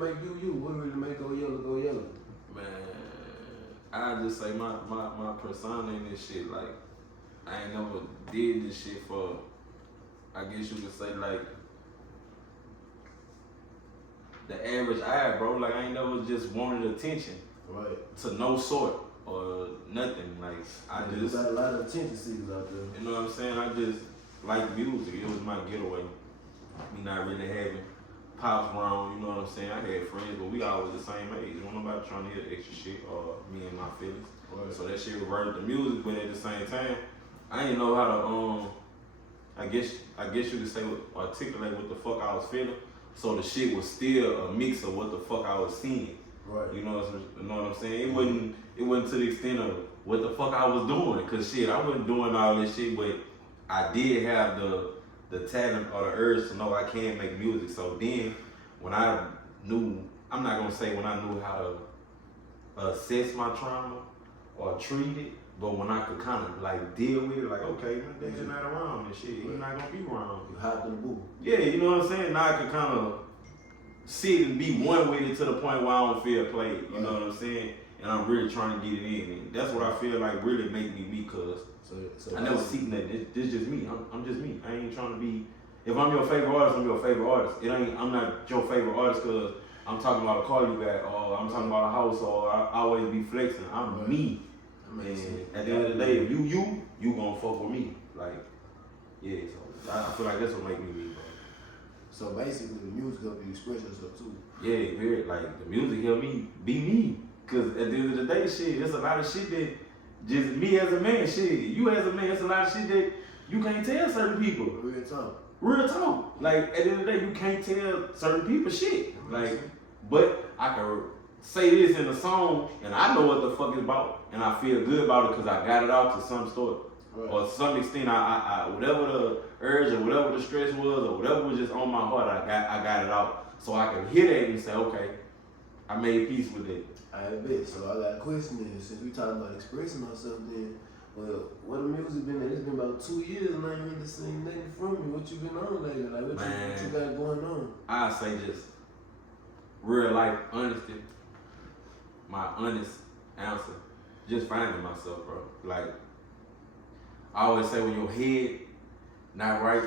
make you? What really make Geaux Yella Geaux Yella? Man, I just say my persona in this shit, like, I ain't never did this shit for, I guess you could say, like, the average eye, bro. Like, I ain't never just wanted attention. Right. To no sort or nothing. Like, I just got a lot of attention seekers out there. You know what I'm saying? I just like music. It was my getaway. Me not really having pops around, you know what I'm saying? I had friends, but we all was the same age. Wasn't nobody trying to hear extra shit or me and my feelings. Right. So that shit reverted to music, but at the same time, I didn't know how to I guess you could say articulate what the fuck I was feeling. So the shit was still a mix of what the fuck I was seeing. Right. You know what I'm saying? It wasn't to the extent of what the fuck I was doing, cause shit, I wasn't doing all this shit, but I did have the talent or the urge to know I can make music. So then, when I knew, I'm not gonna say when I knew how to assess my trauma or treat it, but when I could kind of like deal with it, like, okay, my dad's not around and shit, he's not gonna be around. You hopped in the booth. Yeah, you know what I'm saying? Now I could kind of sit and be one with it to the point where I don't feel played, you know what I'm saying? And I'm really trying to get it in. And that's what I feel like really make me cuz. So I never seek nothing. This just me. I'm just me. I ain't trying to be, if I'm your favorite artist, I'm your favorite artist. I'm not your favorite artist cause I'm talking about a car you got, or I'm talking about a house, or I always be flexing. I'm me. And at the end of the day, if you gonna fuck with me. Like, yeah, so I feel like that's what make me me, bro. So basically, the music help you express yourself too. Yeah, very. Like, the music help me be me. Cause at the end of the day, shit, there's a lot of shit that just me as a man, shit. You as a man, it's a lot of shit that you can't tell certain people. Real talk. Real talk. Like, at the end of the day, you can't tell certain people shit. Like, but I can say this in a song, and I know what the fuck it's about, and I feel good about it because I got it out to some story. Right. Or to some extent, I whatever the urge or whatever the stress was or whatever was just on my heart, I got it out. So I can hear that and say, okay, I made peace with it. I bet. So I got a question is, since we talking about expressing ourselves then, well, what the music been at? It's been about 2 years and I ain't really seen nothing from you. What you been on lately? Like, what you got going on? I say just real life honesty. My honest answer. Just finding myself, bro. Like, I always say when your head not right,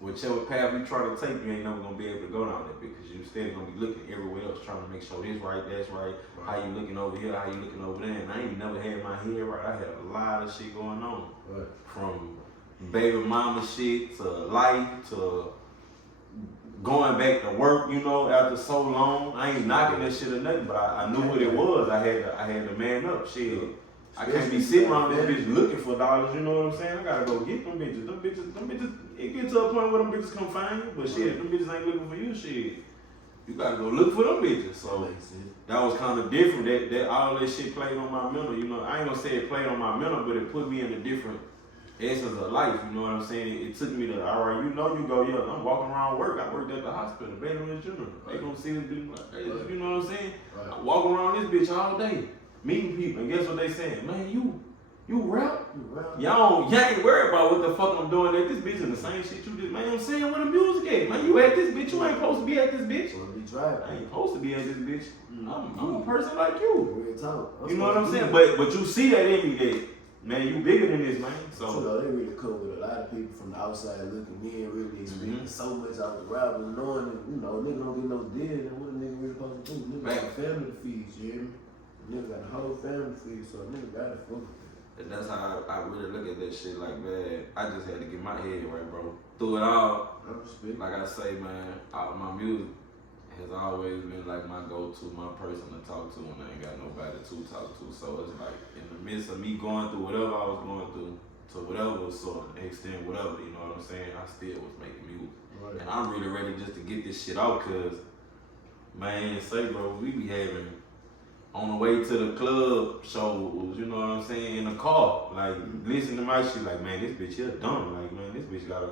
whichever path you try to take, you ain't never gonna be able to go down that because you steady gonna be looking everywhere else, trying to make sure this right, that's right. How you looking over here, how you looking over there. And I ain't never had my head right. I had a lot of shit going on. Right. From baby mama shit to life to going back to work, you know, after so long. I ain't knocking that shit or nothing, but I knew what it was. I had to man up. Shit. I can't be sitting around this bitch looking for dollars, you know what I'm saying? I gotta go get them bitches. Them bitches, it get to a point where them bitches come find you, but shit, them bitches ain't looking for you, shit. You gotta go look for them bitches. So that was kind of different. That all that shit played on my mental, you know. I ain't gonna say it played on my mental, but it put me in a different essence of life, you know what I'm saying? It took me to, all right, you know you go, yeah, I'm walking around work. I worked at the hospital, Veterans General. They gonna see this bitch like, hey, you know what I'm saying? Right. I'm walking around this bitch all day, meeting people, and guess what they saying? Man, you rap? Y'all ain't worried about what the fuck I'm doing at this bitch and the same shit you just, man, I'm saying where the music at. Man, you at this bitch, you ain't supposed to be at this bitch. I ain't supposed to be at this bitch. I'm a person like you. Real talk. You know what I'm saying? But you see that in me that, man, you bigger than this, man. So you know, they really come with a lot of people from the outside looking in, really expecting so much out the rappers, knowing that, you know, nigga don't get no deal, then what a nigga really supposed to do? Nigga got a family to feed, you hear me? Nigga got a whole family to feed, so a nigga got it for me. And that's how I really look at that shit. Like, man, I just had to get my head right, bro. Through it all, like I say, man, my music has always been like my go-to, my person to talk to when I ain't got nobody to talk to. So it's like in the midst of me going through whatever I was going through, to whatever sort of extent, whatever, you know what I'm saying, I still was making music. Right. And I'm really ready just to get this shit out, cause, man, say, bro, we be having, on the way to the club shows, you know what I'm saying, in the car, like, listen to my shit, like, man, this bitch here dumb, like, man, this bitch got a,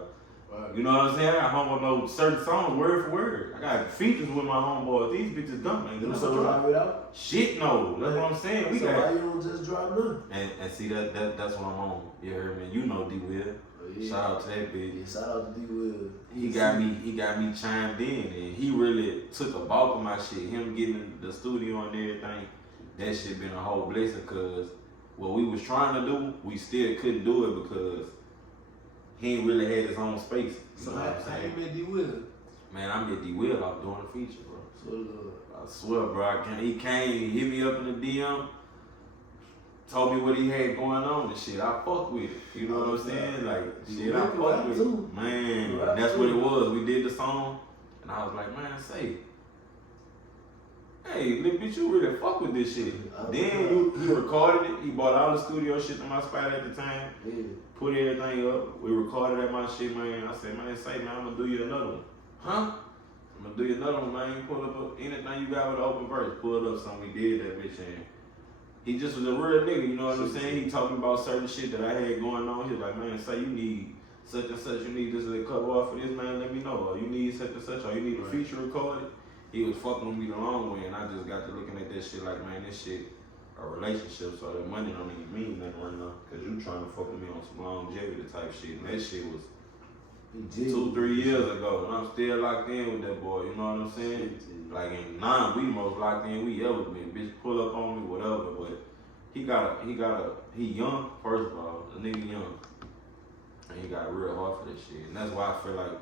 you know what I'm saying? I got homeboy know certain songs word for word. I got features with my homeboy. These bitches dumb. Like, you so drop it out? Shit, no. That's what I'm saying. We so got. Why you don't just drop none? And see that's what I'm on. You heard me? You know D Will. yeah. Shout out to that bitch. Yeah, shout out to D Will. He got me chimed in, and he really took a bulk of my shit. Him getting the studio and everything, that shit been a whole blessing. Cause what we was trying to do, we still couldn't do it because he ain't really had his own space. So how you met D Will? Man, I met D Will off doing the feature, bro. So I swear, bro. He came, he hit me up in the DM. Told me what he had going on and shit. I fuck with it. You know what I'm saying? Like, shit, I fuck with it. Man, that's what it was. We did the song, and I was like, man, say, hey, little bitch, you really fuck with this shit. Then he recorded it. He bought all the studio shit to my spot at the time. Yeah. Put everything up. We recorded at my shit, man. I said, man, say, man, I'm gonna do you another one. Huh? I'm gonna do you another one, man. You pull up anything you got with an open verse. Pull up something. We did that bitch, and he just was a real nigga, you know what I'm saying? He talking about certain shit that I had going on. He was like, man, say you need such and such, you need this to cover off for this, man, let me know. Or you need such and such, or you need a feature recorded. He was fucking with me the long way, and I just got to looking at that shit like, man, this shit a relationship, so that money don't even mean nothing right now. Cause you trying to fuck with me on some longevity type shit, and that shit was 2-3 years ago, and I'm still locked in with that boy, you know what I'm saying? Like in 9, we most locked in we ever been. Bitch pull up on me, whatever, but he young, first of all, the nigga young. And he got real hard for this shit. And that's why I feel like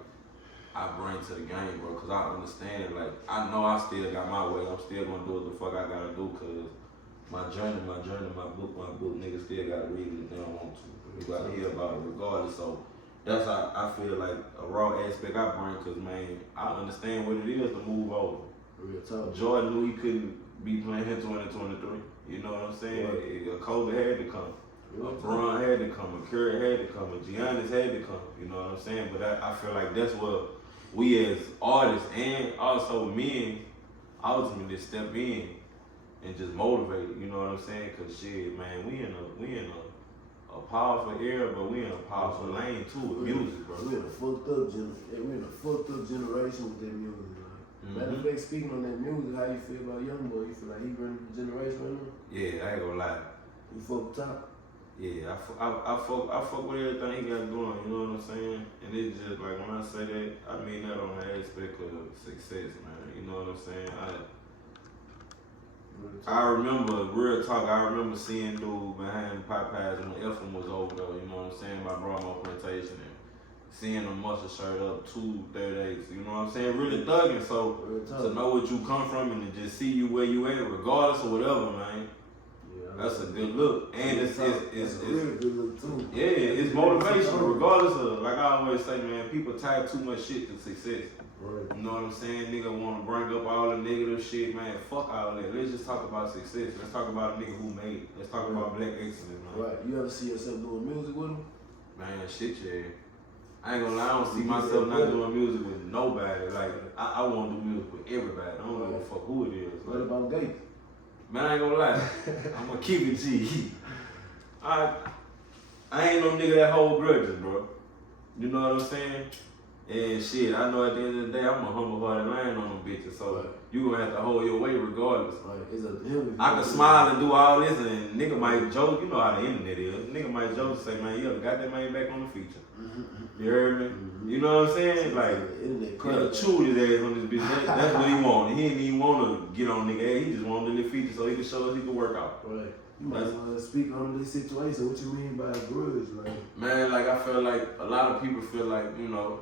I bring to the game, bro, cause I understand, like, I know I still got my way. I'm still gonna do what the fuck I gotta do, cause my journey, my book, niggas still gotta read it if they don't want to. We gotta hear about it regardless, so that's how I feel like a raw aspect I bring, cause man, I understand what it is to move over. Real talk. Jordan knew he couldn't be playing in 2023. You know what I'm saying? A Kobe had to come. A Bron had to come. A Curry had to come. A Giannis had to come. You know what I'm saying? But I feel like that's what we as artists and also men ultimately step in and just motivate. You know what I'm saying? Cause shit, man, we in a powerful era, but we in a powerful lane too with music, bro. We in a fucked up generation with that music. Matter of fact, speaking on that music, how you feel about Young Boy? You feel like he running the generation right now? Yeah, I ain't gonna lie. You fuck top? Yeah, I fuck with everything he got going, you know what I'm saying? And it's just like, when I say that, I mean that on the aspect of success, man. You know what I'm saying? I remember, real talk, I remember seeing dude behind Popeyes when Efren was over there, you know what I'm saying? My Bromo plantation. Seeing a muscle shirt up 238, you know what I'm saying? Really thugging, so to know what you come from and to just see you where you at, regardless of whatever, man. Yeah, that's a good look. And it's really good look too. Yeah, it's motivational, regardless of, like I always say, man, people tie too much shit to success. Right. You know what I'm saying? Nigga wanna bring up all the negative shit, man. Fuck all that. Let's just talk about success. Let's talk about a nigga who made it. Let's talk about black excellence, man. Right. You ever see yourself doing music with him? Man, shit, yeah. I ain't gonna lie, I don't see myself not doing music with nobody. Like, I wanna do music with everybody. I don't give a fuck who it is. What about Gates? Man, I ain't gonna lie. I'm gonna keep it G. I ain't no nigga that hold grudges, bro. You know what I'm saying? And shit, I know at the end of the day, I'm a humble-hearted lion on them bitches. So you gonna have to hold your weight regardless. Right. It's up to him. I can smile and do all this, and nigga might joke. You know how the internet is. Nigga might joke and say, man, you ever got that man back on the feature. You heard me? You know what I'm saying? Like, chewed his ass on this bitch. That's what he wanted. He didn't even want to get on nigga ass. He just wanted to live feature so he could show us he could work out. Right. You might want to speak on this situation. What you mean by grudge? Like, man, like, I feel like a lot of people feel like, you know,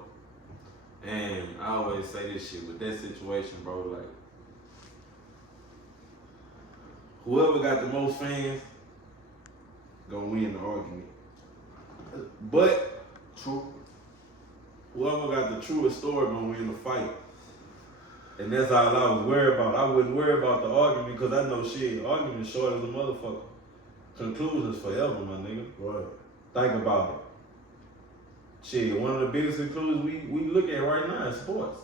and I always say this shit with that situation, bro, like, whoever got the most fans gonna win the argument. But true, whoever got the truest story gonna win the fight. And that's all I was worried about. I wouldn't worry about the argument because I know shit, argument short as a motherfucker. Conclusions forever, my nigga. Right. Think about it. Shit, one of the biggest conclusions we look at right now is sports.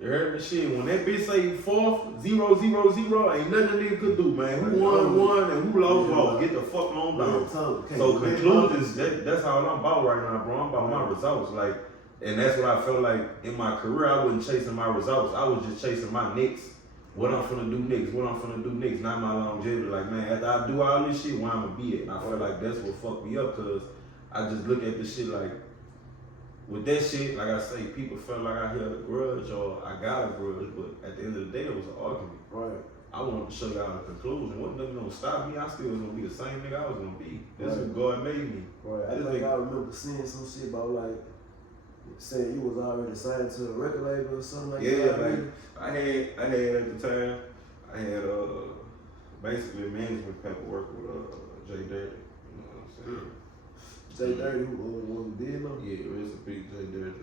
You heard me? Shit, when that bitch say 4, 0, 0, 0, ain't nothing a nigga could do, man. Who won, and who lost. Get the fuck on down. So conclusions, that's all I'm about right now, bro. I'm about my results. Like, and that's what I felt like in my career. I wasn't chasing my results. I was just chasing my next. What I'm finna do next. Not my longevity. Like, man, after I do all this shit, where I'ma be at? And I feel like that's what fucked me up, cause I just look at this shit like, with that shit, like I say, people felt like I held a grudge or I got a grudge, but at the end of the day, it was an argument. Right. I wanted to show y'all the conclusion. Wasn't nothing gonna stop me. I still was gonna be the same nigga I was gonna be. That's who God made me. Right. I think I remember seeing some shit about like saying you was already signed to a record label or something like that. Yeah, like I had at the time, I had basically management paperwork with JDirty. You know what I'm saying? JDirty who did know? Yeah, recipe JDirty.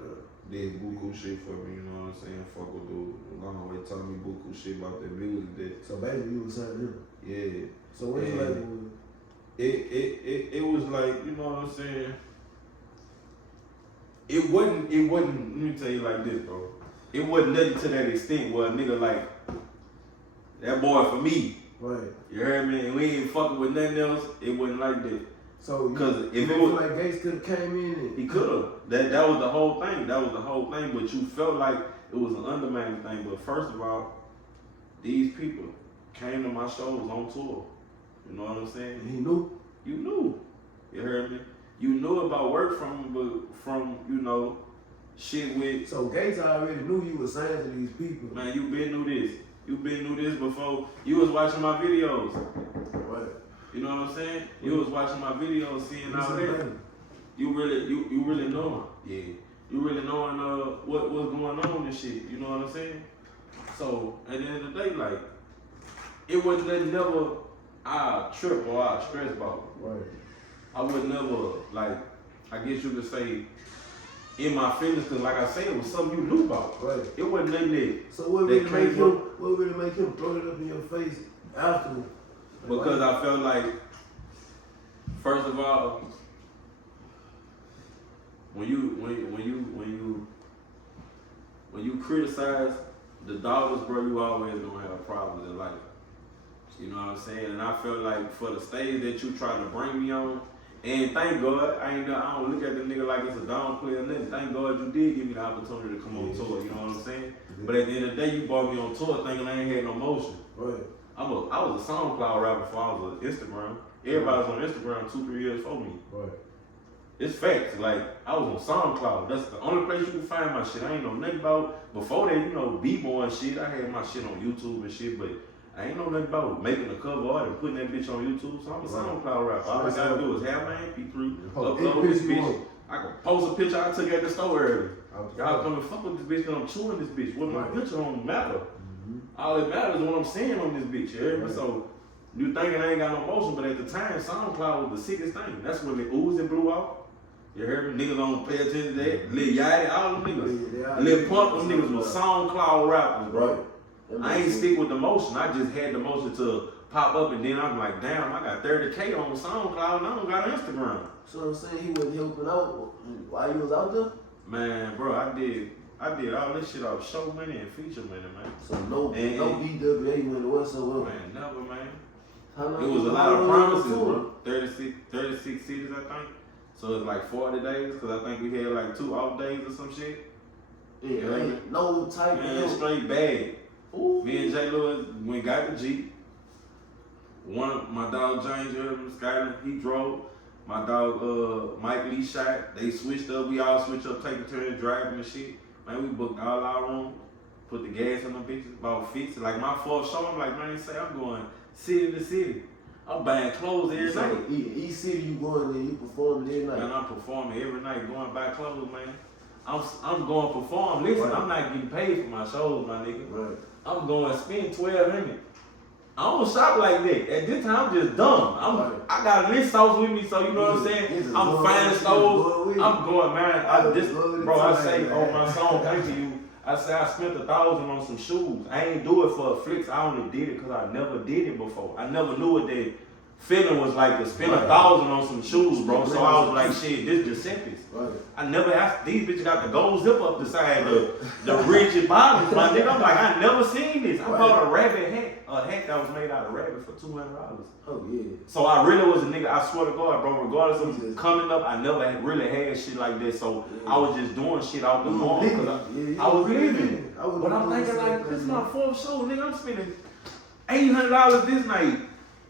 Did buku shit for me, you know what I'm saying? Fuck with dude. Long way taught me buku shit about that music that. So basically you was signed him. Yeah. So what's the label with? It was like, you know what I'm saying? It wasn't, let me tell you like this, bro. It wasn't nothing to that extent where a nigga like, that boy for me. Right. You heard me? And we ain't fucking with nothing else. It wasn't like that. So because if it was was like Gates could have came in and he could have. That was the whole thing. That was the whole thing. But you felt like it was an undermining thing. But first of all, these people came to my shows on tour. You know what I'm saying? And he knew. You knew. You heard me? You knew about work from you know, shit with. So Gates already knew you was signed to these people. Man, you been knew this. You been knew this before. You was watching my videos. Right. You know what I'm saying? You was watching my videos, seeing out there. You really knowing. Yeah. You really knowing what's going on and shit. You know what I'm saying? So at the end of the day, like, it wasn't nothing never I trip or I stress about. Right. I would never, like, I guess you could say, in my feelings, because like I said, it was something you knew about. Right. It wasn't nothing that. So what really make him throw it up in your face after? Because I felt like, first of all, when you criticize the daughters, bro, you always gonna have problems in life. You know what I'm saying? And I felt like for the stage that you try to bring me on, and thank God, I don't look at the nigga like it's a downplay or nothing. Thank God you did give me the opportunity to come on tour, you know what I'm saying? But at the end of the day, you brought me on tour thinking I ain't had no motion. Right. I was a SoundCloud rapper before I was on Instagram. Everybody was on Instagram 2-3 years before me. Right. It's facts. Like, I was on SoundCloud. That's the only place you can find my shit. I ain't know nothing about, before that, you know, b-boy and shit. I had my shit on YouTube and shit, but I ain't know nothing about making a cover art and putting that bitch on YouTube. So I'm a SoundCloud rapper. All I gotta do is have my MP3, upload this bitch. I can post a picture I took at the store earlier. Y'all come and fuck with this bitch because I'm chewing this bitch. What my picture don't matter. All that matters is what I'm saying on this bitch, you heard me? So you thinking I ain't got no motion, but at the time, SoundCloud was the sickest thing. That's when the ooze and blew out. You heard me? Niggas don't pay attention to that. Lil Yachty, all them niggas. Lil Pump, them niggas was SoundCloud rappers, bro. I ain't stick with the motion. I just had the motion to pop up, and then I'm like, damn, I got 30K on SoundCloud, and I don't got an Instagram. So I'm saying he wasn't helping out while he was out there? Man, bro, I did all this shit off show money and feature money, man. So no BWA went whatsoever. Man, never, man. How it was a lot of promises, bro. 36 cities, I think. So it's like 40 days, because I think we had like 2 off days or some shit. Yeah, ain't no type man, straight bag. Ooh. Me and J. Lewis, we got the Jeep. One of my dog James Skyler, he drove. My dog Mike Lee shot. They switched up. We all switched up, taking turns driving and shit. Man, we booked all our room. Put the gas in them bitches, about 50. Like my fourth show, I'm like, man, say I'm going city to city. I'm buying clothes every night. Each city you going there, you performing every night. Man, I'm performing every night, going buy clothes, man. I'm going to perform. Listen, right. I'm not getting paid for my shows, my nigga. Right. I'm going to spend $1,200. I don't shop like that. At this time, I'm just dumb. I got a list sauce with me, so you know what I'm saying? I'm finding stores. I'm going, man. Bro, I say on my song, thank you. I say I spent $1,000 on some shoes. I ain't do it for a flex. I only did it because I never did it before. I never knew what that feeling was like to spend $1,000 on some shoes, bro. So I was like, shit, this Giuseppe's. Right. I never asked. These bitches got the gold zip up the side, the rigid bottoms, my nigga. I'm like, I never seen this. I bought a rabbit hat. A hat that was made out of rabbit for $200. Oh yeah. So I really was a nigga. I swear to God, bro. Regardless of coming up, I never really had shit like that. So I was just doing shit out the norm because I was living. But I'm thinking like, this is my 4th show, nigga. I'm spending $800 this night.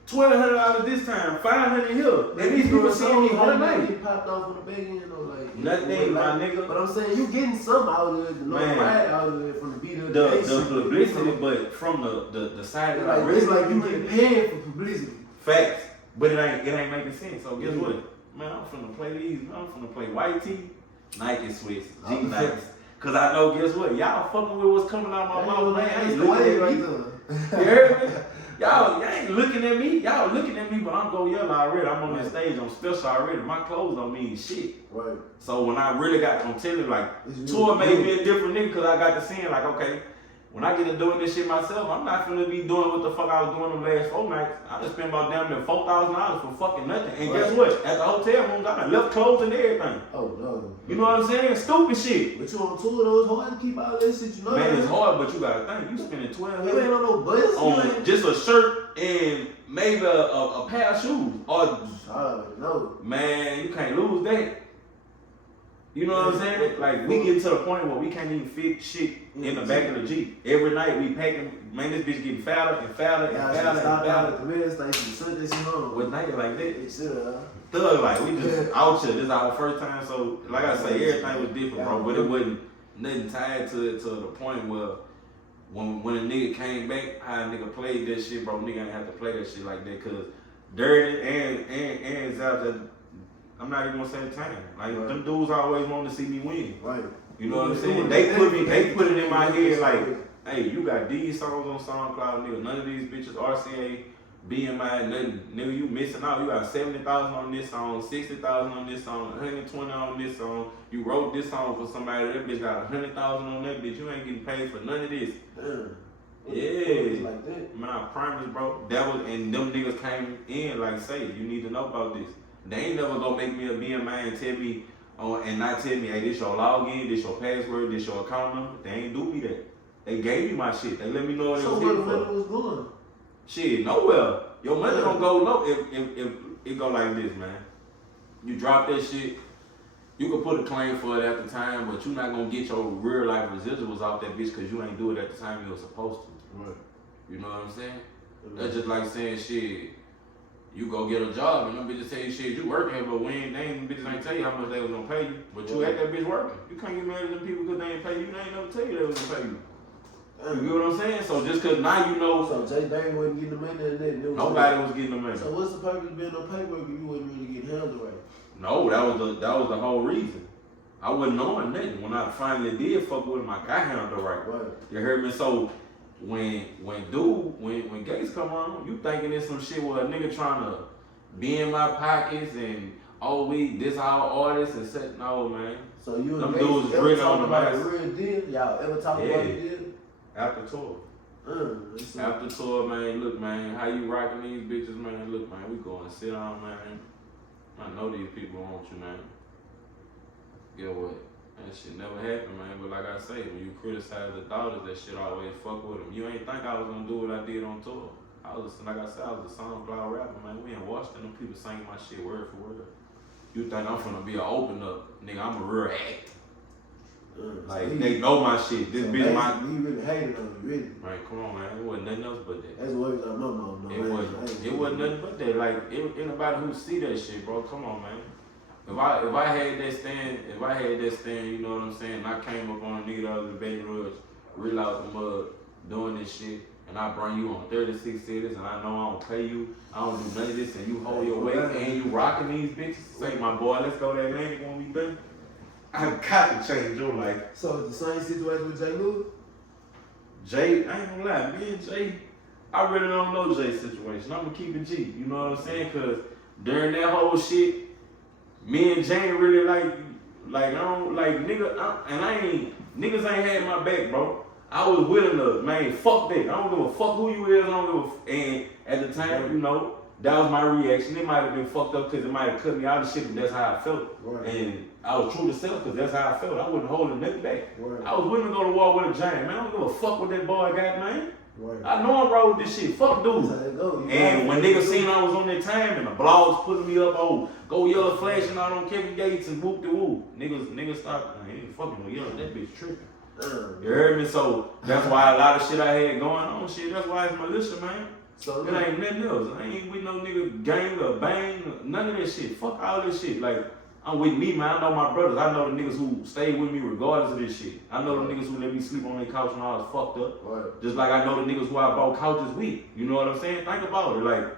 $1,200 this time, $500 here. And these people seeing me all night. You popped off on the back end though, like Nothing, my nigga. But I'm saying you getting some out of it, no pride out of it from the beat of the publicity, but from the side that I really it's like you get paid for publicity. Facts. But it ain't making sense. So guess what? Man, I'm finna play these. I'm finna play white tee, Nike Swiss, G Nikes. Cause I know, guess what? Y'all fucking with what's coming out my mouth, man. I ain't looking at me. You heard me? Y'all ain't looking at me. Y'all looking at me, but I'm Geaux Yella already. I'm on that stage. I'm special already. My clothes don't mean shit. Right. So when I really got, I'm telling you, like, tour made me a different nigga because I got to seeing, like, okay, when I get to doing this shit myself, I'm not finna be doing what the fuck I was doing them last 4 nights. I just spent about damn near $4,000 for fucking nothing. And guess what? At the hotel room, I left clothes and everything. Oh no. You know what I'm saying? Stupid shit. But you on tour though, it's hard to keep all that shit, you know. Man, it's hard, but you gotta think. You spending $1,200 you ain't on no bus. on just a shirt and maybe a pair of shoes. Or no. Man, you can't lose that. You know what I'm saying? Like, we get to the point where we can't even fit shit in the back of the Jeep. Every night we packing, man, this bitch getting fatter and fatter and fatter and fatter. At the convenience station, Sunday, you know. With niggas like that. It should, Thug, like, we just out here. This is our first time, so, like I say, everything was different, bro. But it wasn't nothing tied to the point where when a nigga came back, how a nigga played that shit, bro, nigga ain't have to play that shit like that, cause Dirty and Zap, I'm not even gonna say the time. Like, them dudes always want to see me win. Right. You know what I'm saying? They put it in my head like, hey, you got these songs on SoundCloud, nigga. None of these bitches, RCA, BMI, nothing. Nigga, you missing out. You got 70,000 on this song, 60,000 on this song, 120 on this song. You wrote this song for somebody. That bitch got 100,000 on that bitch. You ain't getting paid for none of this. Damn. Yeah. Like that. Man, I promise, bro. That was, and them niggas came in like, say, you need to know about this. They ain't never gonna make me a BMI and tell me, and not tell me, hey, this your login, this your password, this your account number. They ain't do me that. They gave me my shit. They let me know what it was here for. So where the money was going? Shit, nowhere. Your money don't go low if it go like this, man. You drop that shit, you can put a claim for it at the time, but you're not gonna get your real life residuals off that bitch because you ain't do it at the time you were supposed to. Right. You know what I'm saying? That's just like saying, shit, you go get a job and them bitches tell you, shit, you working here, but them bitches ain't tell you how much they was gonna pay you. But you at that bitch working. You can't get mad at them people because they ain't pay you. They ain't never tell you they was gonna pay you. You get what I'm saying? So just cause now you know. So JDirty wasn't getting the money and then nobody was getting the money. So what's the purpose of being on paper if you wasn't really getting handled right? No, that was the whole reason. I wasn't knowing nothing. When I finally did fuck with him, I got handled right. Right. You heard me? So when Gates come on, you thinking it's some shit where a nigga trying to be in my pockets and this our artists and set no man. So you them dudes really on the about a real deal? Y'all ever talk about the deal? After tour. After tour, man, look, man, how you rocking these bitches, man? Look, man, we going to sit down, man. I know these people want you, man. Get what? That shit never happened, man. But like I say, when you criticize the daughters, that shit always fuck with them. You ain't think I was gonna do what I did on tour. Like I said, I was a SoundCloud rapper, man. We in Washington, them people singing my shit word for word. You think I'm finna be an open up, nigga? I'm a real act. Like, so they know my shit. This bitch my. He really hated on you, really. Right, come on, man. It wasn't nothing else but that. That's what it was. No. It wasn't nothing but that. Like, anybody who see that shit, bro, come on, man. If I had that stand, you know what I'm saying, and I came up on a nigga that was in Baton Rouge, real out the mud, doing this shit, and I bring you on 36 cities, and I know I don't pay you, I don't do none of this, and you hold your weight, and you rocking these bitches, say, my boy, let's go to Atlantic when we done. I got to change your life. So it's the same situation with Jay Lewis? Jay, I ain't gonna lie, me and Jay, I really don't know Jay's situation. I'm gonna keep it G, you know what I'm saying? Cause during that whole shit, me and Jay really I don't like niggas ain't had my back, bro. I was willing to, man, fuck that. I don't give a fuck who you is, and at the time, you know, that was my reaction. It might have been fucked up because it might have cut me out of shit, but that's how I felt. Right. And I was true to self because that's how I felt. I wasn't holding nothing back. Right. I was willing to go to war with a giant, man. I don't give a fuck what that boy got, man. Right. I know I'm wrong with this shit. Fuck dude. And when niggas seen I was on that time and the blogs putting me up, Geaux Yella flashing out on Kevin Gates and whoop de whoop. Niggas stopped. Man, ain't fucking with Yella. That bitch tripping. You heard me? So that's why a lot of shit I had going on. Shit, that's why it's militia, man. So it ain't nothing else. I ain't with no nigga gang or bang, none of that shit. Fuck all this shit. Like, I'm with me, man. I know my brothers. I know the niggas who stayed with me regardless of this shit. I know the niggas who let me sleep on their couch when I was fucked up. Right. Just like I know the niggas who I bought couches with. You know what I'm saying? Think about it. Like,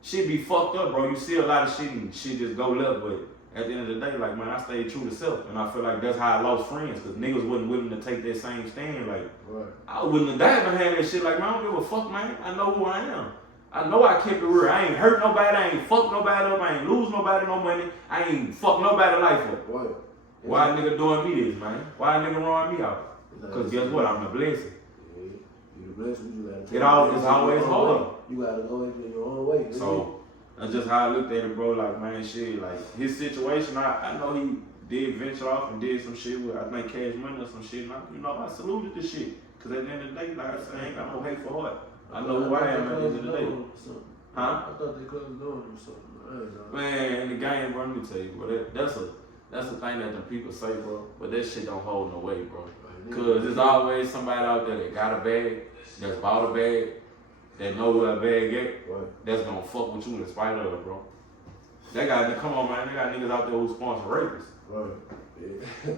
shit be fucked up, bro. You see a lot of shit and shit just go left, but at the end of the day, like, man, I stayed true to self. And I feel like that's how I lost friends, because niggas wasn't willing to take that same stand. Like, I wouldn't have died behind that shit. Like, man, I don't give a fuck, man. I know who I am. I know I kept it real. I ain't hurt nobody. I ain't fuck nobody up. I ain't lose nobody no money. I ain't fuck nobody life up. Right. Why a nigga doing me this, man? Why a nigga wrong me out? Because guess what? I'm the blessing. Yeah. You the blessing. You gotta take It's always hard. You gotta go in your own way. So that's just how I looked at it, bro. Like, man, shit. Like, his situation, I know he did venture off and did some shit with, I think, Cash Money or some shit. And I saluted the shit. Because at the end of the day, like I said, I ain't got no hate for heart. I know who I am at the end of the day. Huh? I thought they closed the door or something. Man, in the game, bro, let me tell you, bro, that's the thing that the people say, bro. But that shit don't hold no weight, bro. Cause there's always somebody out there that got a bag, that's bought a bag, that know where a bag at, that's gonna fuck with you in spite of it, bro. Come on, man, they got niggas out there who sponsor rapists. Right. Yeah.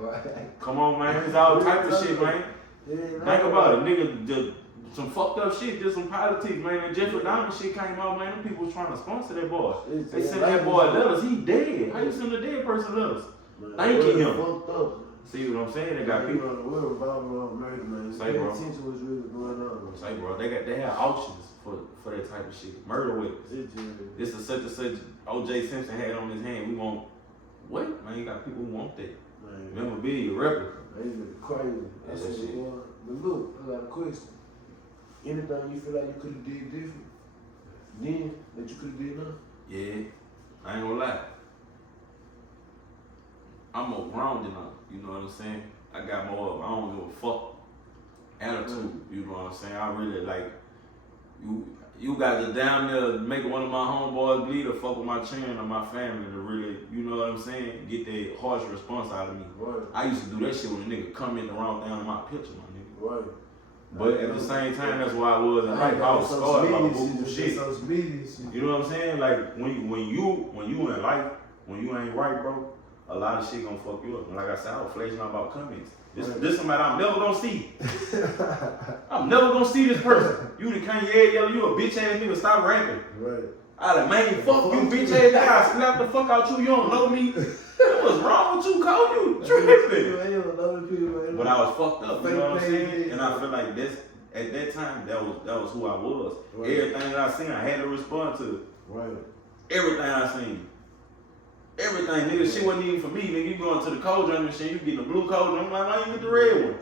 Right. Come on, man, it's all type of shit, man. Yeah, Think about it, nigga, just some fucked up shit, just some politics, man. And Jeffrey Dahmer shit came out, man. Them people was trying to sponsor that boy. They sent that boy letters. He dead. How you send a dead person letters? Thanking him. See what I'm saying? They got people. The world revolving around America, man. Say, bro. Attention was really going on. Say, bro. They have auctions for that type of shit. Murder weapons. This is such and such. O.J. Simpson had on his hand. We want what? Man, you got people who want that. Man. Memorabilia, replica. They crazy. That's shit. But look, I got a question. Anything you feel like you could have did different then that you could have did now? Yeah, I ain't gonna lie. I'm more grounded now. You know what I'm saying? I got more of I don't give a fuck attitude. You know what I'm saying? I really like you got to down there make one of my homeboys bleed or fuck with my children or my family to really, you know what I'm saying, get that harsh response out of me. Right. I used to do that shit when a nigga come in the wrong down in my picture, my nigga. Right. But at the same time, that's why I was in life. I was scarred about bullshit. Shit. You know what I'm saying? Like when you in life, when you ain't right, bro, a lot of shit gonna fuck you up. And like I said, I was flashing out about comments. This somebody I'm never gonna see. I'm never gonna see this person. You the Kanye Yella, you a bitch ass nigga, stop rapping. Right. I like, man, fuck you, bitch ass nigga. I slap the fuck out you don't know me. What's wrong with you, Cole? You tripping. But I was fucked up, you know what I'm saying? And I feel like that's at that time that was who I was. Right. Everything that I seen, I had to respond to. Right. Everything I seen. Everything, nigga, shit wasn't even for me. Nigga, you going to the cold drink machine, you getting the blue cold drink, I'm like, why you get the red one?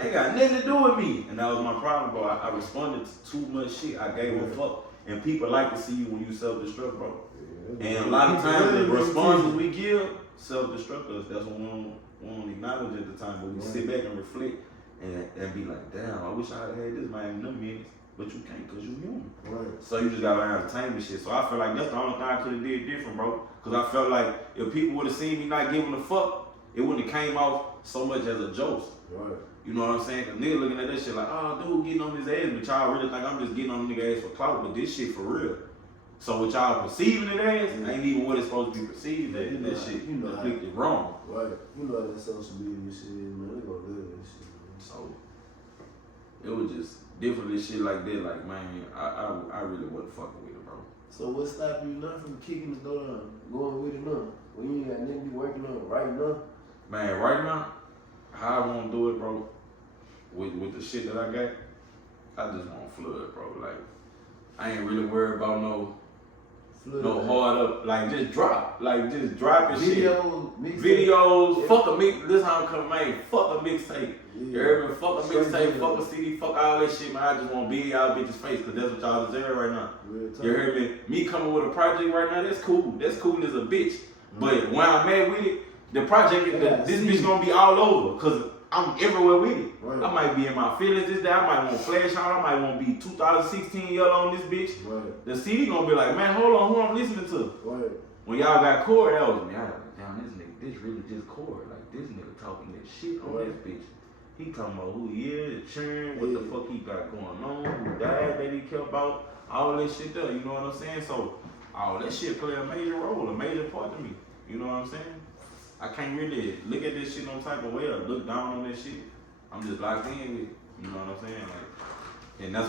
Ain't got nothing to do with me. And that was my problem, bro. I responded to too much shit. I gave a fuck. And people like to see you when you self-destruct, bro. Yeah, and a lot of times the responses we give self-destruct us. That's what we don't acknowledge at the time, but we sit back and reflect and be like, damn, I wish I had this man in them minutes. But you can't because you human. Right. So you just gotta entertain this shit. So I feel like that's the only thing I could have did different, bro. Cause I felt like if people would have seen me not giving a fuck, it wouldn't have came off so much as a joke. Right. You know what I'm saying? Cause nigga looking at that shit like, oh dude getting on his ass, but y'all really think I'm just getting on the nigga ass for clout, but this shit for real. So what y'all perceiving it as ain't even what it's supposed to be perceived as. And that shit inflicted wrong. Right. You know that social media shit, man. They gonna live that shit, man. So it was just different shit like that, like man, I really wasn't fucking with it, bro. So what stopped you not from kicking the door down, going with it now? When you ain't got nothing to be working on right now? Man, right now, how I wanna do it, bro, with the shit that I got, I just wanna flood, bro. Like, I ain't really worried about no hard up, like just dropping shit. Videos, fuck a mix, this how I'm coming, man, fuck a mixtape. You heard me? Fuck a mixtape, fuck a CD, fuck all that shit, man. I just want to be y'all bitches' face, cause that's what y'all deserve right now. You heard me? Me coming with a project right now, that's cool. That's cool as a bitch. But when I'm mad with it, the project, this bitch gonna be all over, cause I'm everywhere with it. Right. I might be in my feelings this day, I might want to flash out, I might want to be 2016 Yella on this bitch. Right. The CD gonna be like, man, hold on, who I'm listening to? Right. When y'all got Cord, that was me. I was like, damn, this nigga, this really just Cord. Like, this nigga talking this shit on this bitch. He talking about who he is, churn, what the fuck he got going on, who died that he care about, all that shit there, you know what I'm saying? So, all that shit play a major role, a major part to me, you know what I'm saying? I can't really look at this shit no type of way or look down on that shit. I'm just locked in with it, you know what I'm saying? Like, and that's